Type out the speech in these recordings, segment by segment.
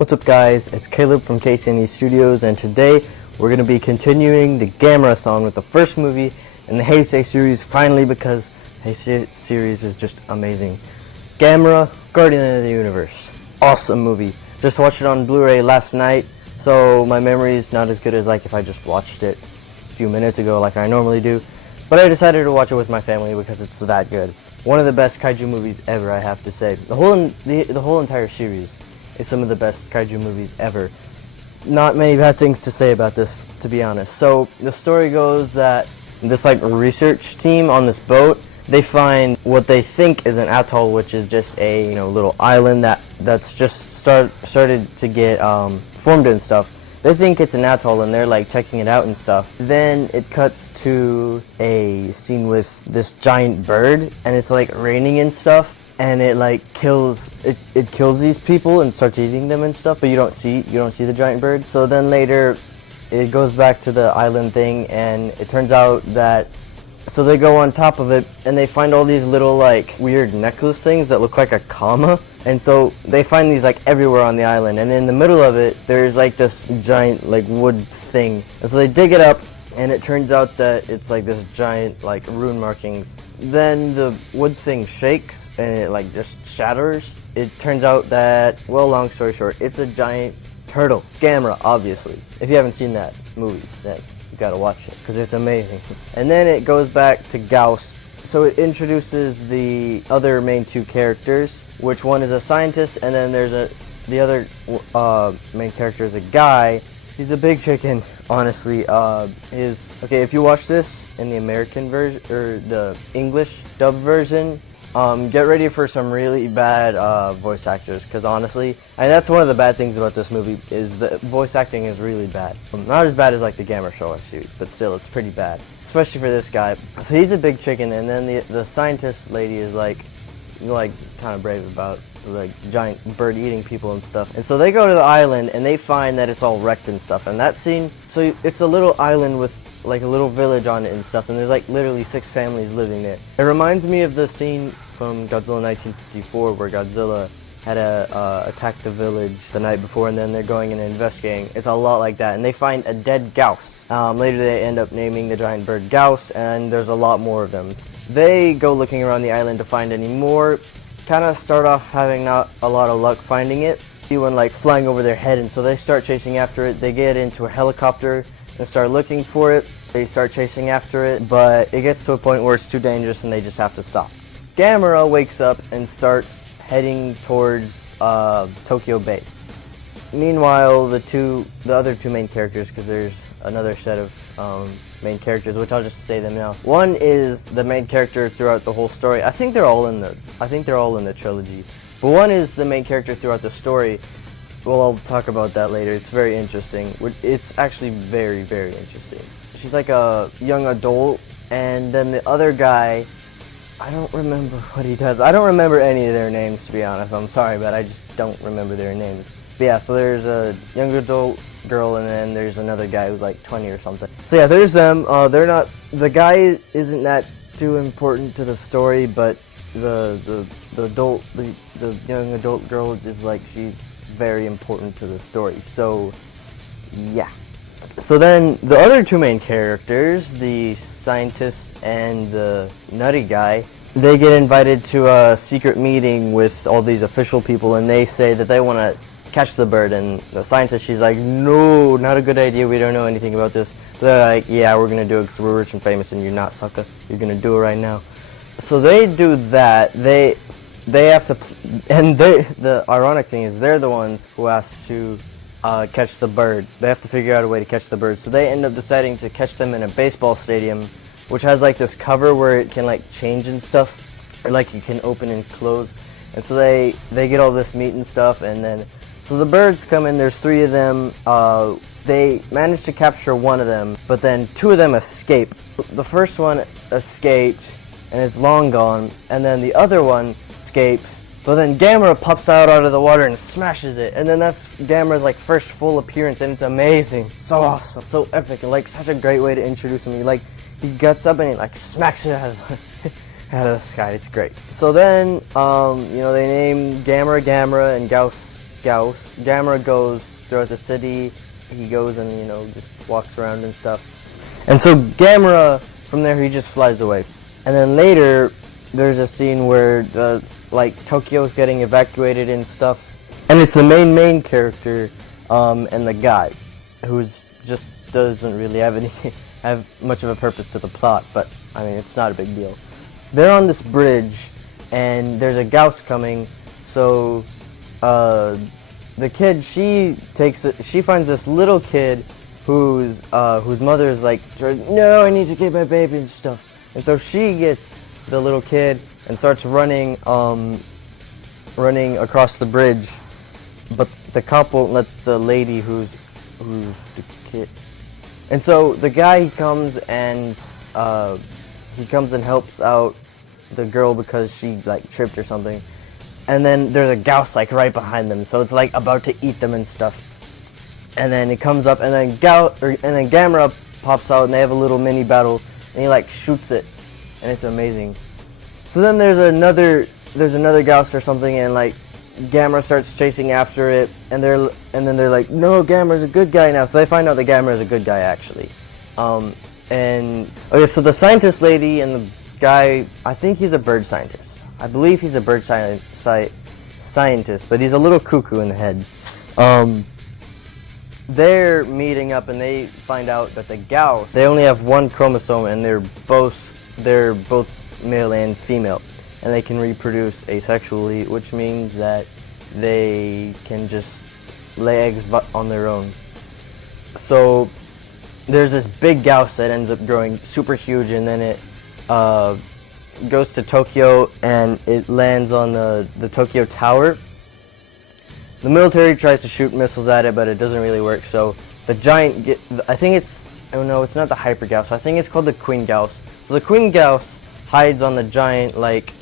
What's up guys, it's Caleb from KCNE Studios, and today we're going to be continuing the Gamerathon with the first movie in the Heisei series finally, because Heisei series is just amazing. Gamera Gaurdian of the Universe. Awesome movie. Just watched it on Blu-ray last night, so my memory is not as good as like if I just watched it a few minutes ago like I normally do. But I decided to watch it with my family because it's that good. One of the best kaiju movies ever, I have to say. The whole entire series is some of the best kaiju movies ever. Not many bad things to say about this, to be honest. So the story goes that this like research team on this boat, they find what they think is an atoll, which is just a little island that's just started to get formed and stuff. They think it's an atoll and they're like checking it out and stuff. Then it cuts to a scene with this giant bird, and it's like raining and stuff, and it like kills these people and starts eating them and stuff, but you don't see the giant bird. So then later it goes back to the island thing, and it turns out that so they go on top of it and they find all these little like weird necklace things that look like a comma. And so they find these like everywhere on the island, and in the middle of it there's like this giant like wood thing. And so they dig it up, and it turns out that it's like this giant like rune markings. Then the wood thing shakes and it like just shatters. It turns out that, well, long story short, it's a giant turtle. Gamera, obviously. If you haven't seen that movie, then you gotta watch it because it's amazing. And then it goes back to Gauss. So it introduces the other main two characters, which one is a scientist, and then there's the other main character is a guy. He's a big chicken, honestly. Okay, if you watch this in the American version or the English dub version, get ready for some really bad voice actors, because honestly, and that's one of the bad things about this movie, is the voice acting is really bad. Not as bad as like the Gamera Show series, but still, it's pretty bad. Especially for this guy. So he's a big chicken, and then the scientist lady is like kind of brave about like giant bird eating people and stuff. And so they go to the island and they find that it's all wrecked and stuff. And that scene, so it's a little island with like a little village on it and stuff, and there's like literally 6 families living there. It reminds me of the scene from Godzilla 1954 where Godzilla had attacked the village the night before, and then they're going in and investigating. It's a lot like that, and they find a dead Gauss. Later they end up naming the giant bird Gauss, and there's a lot more of them. They go looking around the island to find any more. Kind of start off having not a lot of luck finding it. One like flying over their head, and so they start chasing after it. They get into a helicopter and start looking for it. They start chasing after it, but it gets to a point where it's too dangerous and they just have to stop. Gamera wakes up and starts heading towards Tokyo Bay. Meanwhile, the other two main characters, because there's another set of main characters, which I'll just say them now. One is the main character throughout the whole story. I think they're all in the trilogy. But one is the main character throughout the story. Well, I'll talk about that later. It's very interesting. It's actually very, very interesting. She's like a young adult, and then the other guy, I don't remember what he does. I don't remember any of their names, to be honest. I'm sorry, but I just don't remember their names. But yeah, so there's a young adult girl, and then there's another guy who's like 20 or something. So yeah, there's them. The guy isn't that too important to the story, but the young adult girl is like, she's very important to the story. So yeah. So then the other two main characters, the scientist and the nutty guy, they get invited to a secret meeting with all these official people, and they say that they want to catch the bird. And the scientist, she's like, no, not a good idea, we don't know anything about this. But they're like, yeah, we're gonna do it because we're rich and famous, and you're not, sucker. You're gonna do it right now. So they do that. They have to, and the ironic thing is they're the ones who has to catch the bird. They have to figure out a way to catch the bird. So they end up deciding to catch them in a baseball stadium, which has like this cover where it can like change and stuff, or like you can open and close. And so they get all this meat and stuff, and then so the birds come in. There's 3 of them. They manage to capture one of them, but then 2 of them escape. The first one escaped and is long gone, and then the other one escapes, but then Gamera pops out of the water and smashes it, and then that's Gamera's like first full appearance, and it's amazing. So awesome, so epic, and like such a great way to introduce him. He guts up and he like smacks it out of the sky. It's great. So then they name Gamera and Gauss Gauss. Gamera goes throughout the city. He goes and, you know, just walks around and stuff. And so Gamera, from there, he just flies away. And then later, there's a scene where Tokyo's getting evacuated and stuff. And it's the main character, and the guy, who's just doesn't really have much of a purpose to the plot. But I mean, it's not a big deal. They're on this bridge, and there's a Gauss coming. So the kid, she finds this little kid whose mother is like, no, I need to get my baby and stuff. And so she gets the little kid and starts running across the bridge, but the cop won't let the lady who's the kid. And so the guy, he comes and helps out the girl because she like tripped or something. And then there's a Gauss like right behind them, so it's like about to eat them and stuff. And then it comes up, and then Gamera pops out, and they have a little mini battle, and he like shoots it, and it's amazing. So then there's another Gauss or something, and like Gamera starts chasing after it, and then they're like, no, Gamera's a good guy now. So they find out that Gamera is a good guy actually. And okay, so the scientist lady and the guy, I think he's a bird scientist. I believe he's a bird scientist, but he's a little cuckoo in the head. They're meeting up, and they find out that the Gauss, they only have one chromosome, and they're both male and female, and they can reproduce asexually, which means that they can just lay eggs on their own. So there's this big Gauss that ends up growing super huge, and then it goes to Tokyo, and it lands on the Tokyo Tower. The military tries to shoot missiles at it, but it doesn't really work. So the giant, I think it's, oh no, it's not the Hyper Gauss. I think it's called the Queen Gauss. So the Queen Gauss hides on the giant like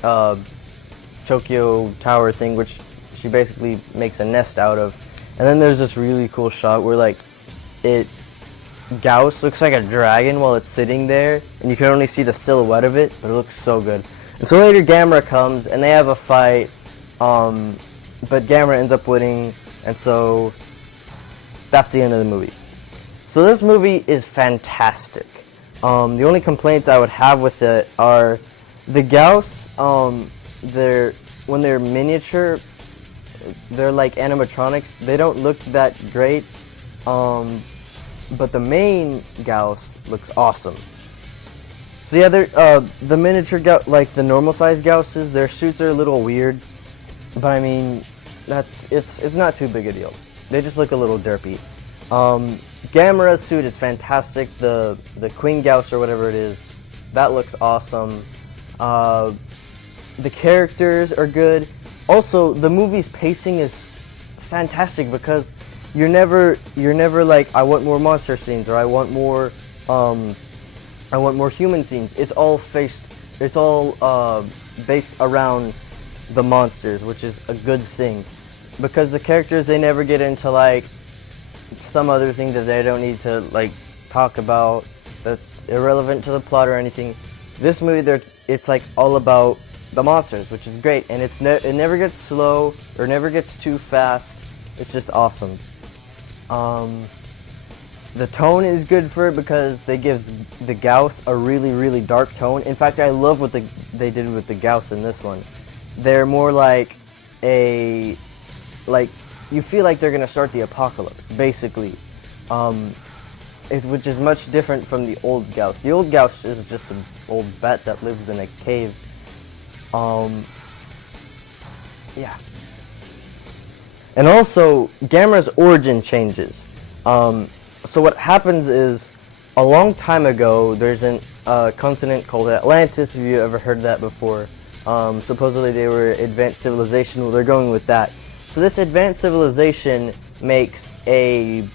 Tokyo Tower thing, which she basically makes a nest out of. And then there's this really cool shot where like Gauss looks like a dragon while it's sitting there, and you can only see the silhouette of it, but it looks so good. And so later Gamera comes, and they have a fight, but Gamera ends up winning, and so that's the end of the movie. So this movie is fantastic. The only complaints I would have with it are the Gauss, when they're miniature, they're like animatronics. They don't look that great, but the main Gauss looks awesome. So yeah, the miniature like the normal size Gausses, their suits are a little weird, but I mean, it's not too big a deal. They just look a little derpy. Gamera's suit is fantastic. The Queen Gauss or whatever it is, that looks awesome. The characters are good. Also, the movie's pacing is fantastic because you're never like, I want more monster scenes, or I want more human scenes. It's all based around the monsters, which is a good thing, because the characters, they never get into like some other thing that they don't need to like talk about that's irrelevant to the plot or anything. This movie, it's like all about the monsters, which is great, and it never gets slow or never gets too fast. It's just awesome. The tone is good for it because they give the Gauss a really dark tone. In fact, I love what they did with the Gauss in this one. They're more like you feel like they're gonna start the apocalypse, basically, which is much different from the old Gauss. The old Gauss is just an old bat that lives in a cave. Yeah. And also, Gamera's origin changes. So what happens is, a long time ago, there's a continent called Atlantis, if you ever heard that before. Supposedly they were advanced civilization. Well, they're going with that. So this advanced civilization makes the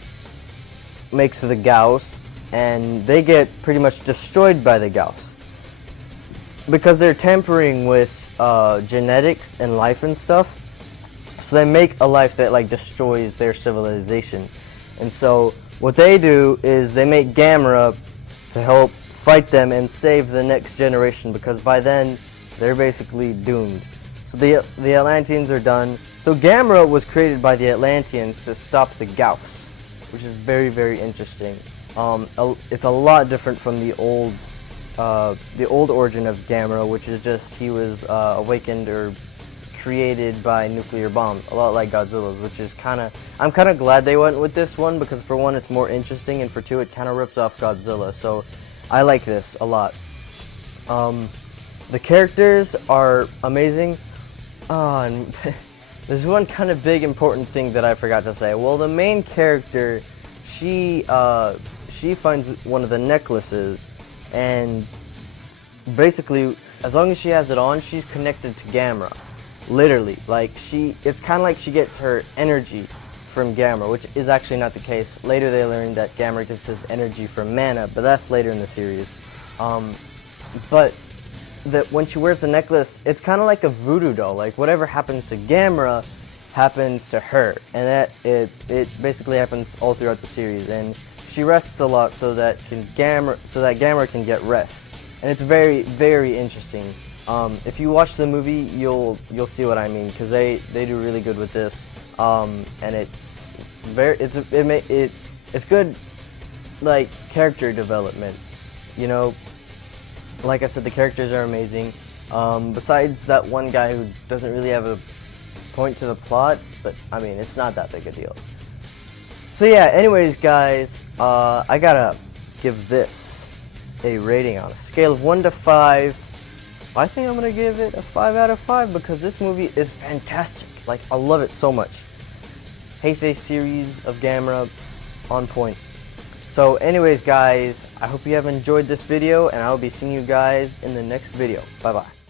Gauss, and they get pretty much destroyed by the Gauss because they're tampering with genetics and life and stuff. So they make a life that like destroys their civilization. And so what they do is they make Gamera to help fight them and save the next generation, because by then they're basically doomed. So the Atlanteans are done, So Gamera was created by the Atlanteans to stop the Gauss, which is very, very interesting. It's a lot different from the old origin of Gamera, which is just he was awakened or created by nuclear bombs, a lot like Godzilla's, which is I'm kind of glad they went with this one, because for one, it's more interesting, and for two, it kind of rips off Godzilla, so I like this a lot. The characters are amazing. And there's one kind of big important thing that I forgot to say. Well, the main character, she finds one of the necklaces, and basically, as long as she has it on, she's connected to Gamera. Literally, like it's kind of like she gets her energy from Gamera, which is actually not the case. Later they learn that Gamera gets his energy from mana, but that's later in the series. But when she wears the necklace, it's kind of like a voodoo doll. Like whatever happens to Gamera happens to her, and that it basically happens all throughout the series. And she rests a lot so that Gamera can get rest, and it's very, very interesting. If you watch the movie, you'll see what I mean, because they do really good with this, and it's good, like, character development. You know, like I said, the characters are amazing. Besides that one guy who doesn't really have a point to the plot, but I mean, it's not that big a deal. So yeah, anyways guys, I gotta give this a rating on a scale of 1 to 5. I think I'm gonna give it a 5 out of 5 because this movie is fantastic. Like, I love it so much. Heisei series of Gamera, on point. So anyways guys, I hope you have enjoyed this video, and I will be seeing you guys in the next video. Bye bye.